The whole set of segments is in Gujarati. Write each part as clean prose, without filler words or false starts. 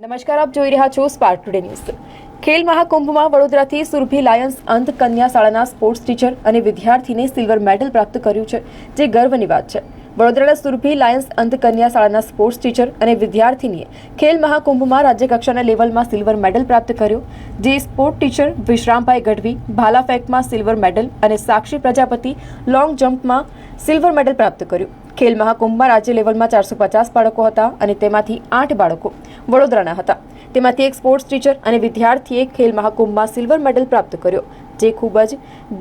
નમસ્કાર, આપ જોઈ રહ્યા છો સ્પાર્ક ટુડે ન્યૂઝ। ખેલ મહાકુંભમાં વડોદરાથી સુરભી લાયન્સ અંધ કન્યા શાળાના સ્પોર્ટ્સ ટીચર અને વિદ્યાર્થીને સિલ્વર મેડલ પ્રાપ્ત કર્યું છે, જે ગર્વની વાત છે। વડોદરાના સુરભી લાયન્સ અંધ કન્યા શાળાના સ્પોર્ટ્સ ટીચર અને વિદ્યાર્થીનીએ ખેલ મહાકુંભમાં રાજ્યકક્ષાના લેવલમાં સિલ્વર મેડલ પ્રાપ્ત કર્યો, જે સ્પોર્ટ ટીચર વિશ્રામભાઈ ગઢવી ભાલા ફેંકમાં સિલ્વર મેડલ અને સાક્ષી પ્રજાપતિ લોંગ જમ્પમાં સિલ્વર મેડલ પ્રાપ્ત કર્યું। ખેલ મહાકુંભમાં રાજ્ય લેવલમાં 450 બાળકો હતા અને તેમાંથી 8 બાળકો વડોદરાના હતા। તેમાંથી એક સ્પોર્ટ્સ ટીચર અને વિદ્યાર્થીએ ખેલ મહાકુંભમાં સિલ્વર મેડલ પ્રાપ્ત કર્યો, જે ખૂબ જ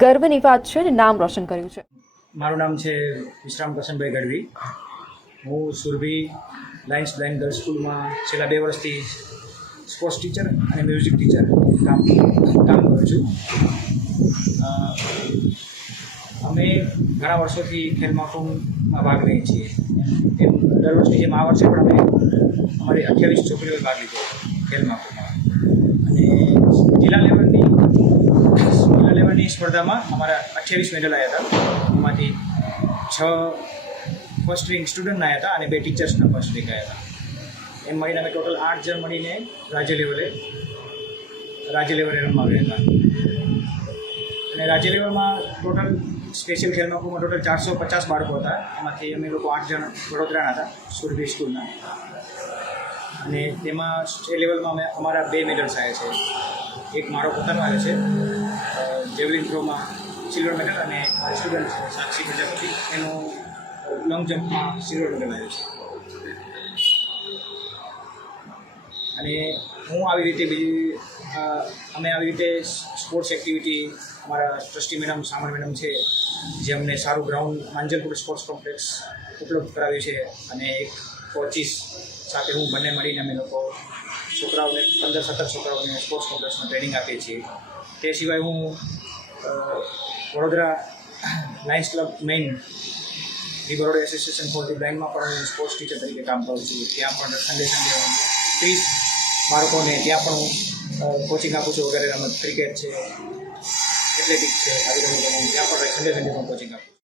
ગર્વની વાત છે અને નામ રોશન કર્યું છે। મારું નામ છે વિશ્રામ કરશનભાઈ ગઢવી। હું સુરભી લાયન્સ બ્લાઇન્ડ ગર્લ્સ સ્કૂલમાં છેલ્લા 2 વર્ષથી સ્પોર્ટ્સ ટીચર અને મ્યુઝિક ટીચર કામ કરું છું। અમે ઘણા વર્ષોથી ખેલ મહાકુંભમાં ભાગ લઈએ છીએ। એમ દર વર્ષની જેમ આ વર્ષે પણ અમે અમારી 28 છોકરીઓએ ભાગ લીધો ખેલ મહાકુંભમાં। અને જિલ્લા લેવલની સ્પર્ધામાં અમારા 28 મેડલ આવ્યા હતા। એમાંથી 6 ફર્સ્ટ રેન્ક સ્ટુડન્ટના આવ્યા હતા અને 2 ટીચર્સના ફર્સ્ટ રેન્ક આવ્યા હતા। એમ મળીને અમે ટોટલ 8 જણ મળીને રાજ્ય લેવલે રમવા ગયા હતા। અને રાજ્ય લેવલમાં ટોટલ સ્પેશિયલ ખેલ મહાકુંભમાં ટોટલ 450 બાળકો હતા। એમાંથી અમે લોકો 8 જણ વડોદરાના હતા, સુરભી સ્કૂલના। અને તેમાં સ્ટેટ લેવલમાં અમારા 2 મેડલ્સ આવ્યા છે। એક મારો પોતાનો આવ્યો છે જેવલિન થ્રોમાં સિલ્વર મેડલ, અને સ્ટુડન્ટ સાક્ષી પ્રજાપતિ એનો લોંગ જમ્પમાં સિલ્વર મેડલ આવ્યો છે। અને હું આવી રીતે અમે આવી રીતે સ્પોર્ટ્સ એક્ટિવિટી અમારા ટ્રસ્ટી મેડમ સામર મેડમ છે, જે અમને સારું ગ્રાઉન્ડ માંજલપુર સ્પોર્ટ્સ કોમ્પ્લેક્સ ઉપલબ્ધ કરાવ્યું છે। અને એક કોચિસ સાથે હું બંને મળીને અમે લોકો છોકરાઓને 15-17 છોકરાઓને સ્પોર્ટ્સ કોમ્પ્લેક્સમાં ટ્રેનિંગ આપીએ છીએ। તે સિવાય હું Vadodara lions club main the Baroda association for the બ્લાઇન્ડમાં પણ હું સ્પોર્ટ્સ ટીચર તરીકે કામ કરું છું। ત્યાં પણ સન્ડે 30 બાળકોને ત્યાં પણ હું કોચિંગ આપું છું વગેરે રમત, ક્રિકેટ છે, એથ્લેટિક્સ છે, આવી રમતો હું ત્યાં પણ સન્ડે પણ કોચિંગ આપું છું।